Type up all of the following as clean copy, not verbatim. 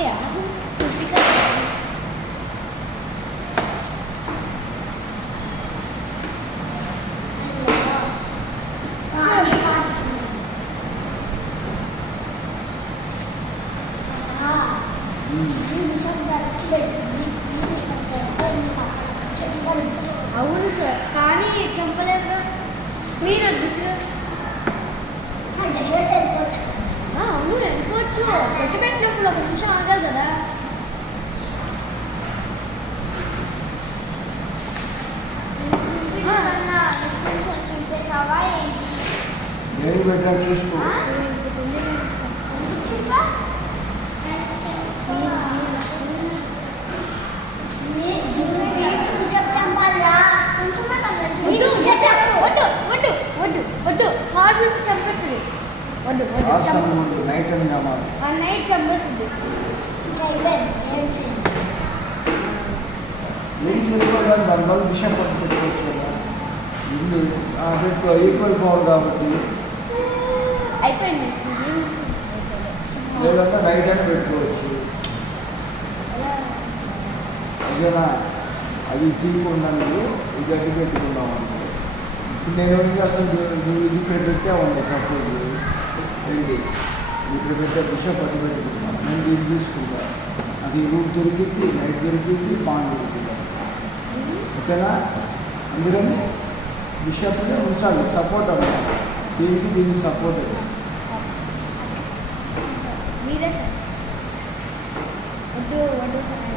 ఉంటాయా పూర్తిగా అవును సార్ కానీ చంపలేదు మీరు అద్భుతంగా అవును వెళ్ళిపోవచ్చు చెట్టు పెట్టినప్పుడు ఒక నిమిషం ఆగాలి కదా చంపేసావా ఏంటి నేను పెట్టా చూసుకో ఎందుకు చెప్పా వద్దు హార్స్ చంపేస్తుంది వద్దు నైట్ అని కావాలి నైట్ చంపేస్తుంది ఏం చేసుకోవాలి దాని వల్ల విషయం పట్టు పెట్టుకోవచ్చు కదా ఇల్లు పెట్టుకో ఈక్వల్ పవర్ కాబట్టి అయిపోయింది లేదంటే నైట్ అని పెట్టుకోవచ్చు అదేనా అది తీయకుండా నువ్వు ఇది అడ్డు పెట్టుకున్నావు అంటే ఇప్పుడు నేను ఏం చేస్తాను నువ్వు ఇది ఇక్కడ పెట్టావండి సపోజ్ వెళ్ళి ఇక్కడ పెట్టే బిషప్ అడ్డు పెట్టుకున్నాను నేను దీన్ని తీసుకుంటా అది రూట్ దొరికింది నైట్ దొరికింది పాన్ దొరికింది ఓకేనా అందుకని బిషప్ని ఉంచాలి సపోర్ట్ అవ్వాలి దీనికి సపోర్ట్ అవ్వాలి మీరే సార్ వద్దు వద్దు సార్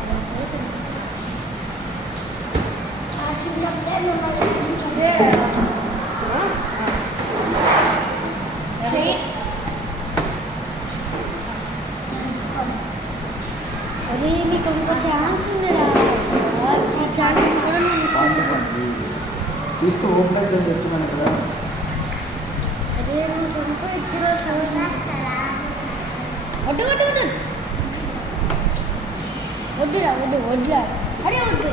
అదే నీకు ఇంకో ఛాన్స్ ఉందిరా ఈ ఛాన్స్ కూడా నేను ఇస్తాను తీస్తూ ఓపెన్ అవుతుందని చెప్తున్నాను కదా అదే నువ్వు చంపు ఇద్దరు చదువుతారా వద్దు వద్దు వద్దు వద్దురా వద్దురా అరే వద్దు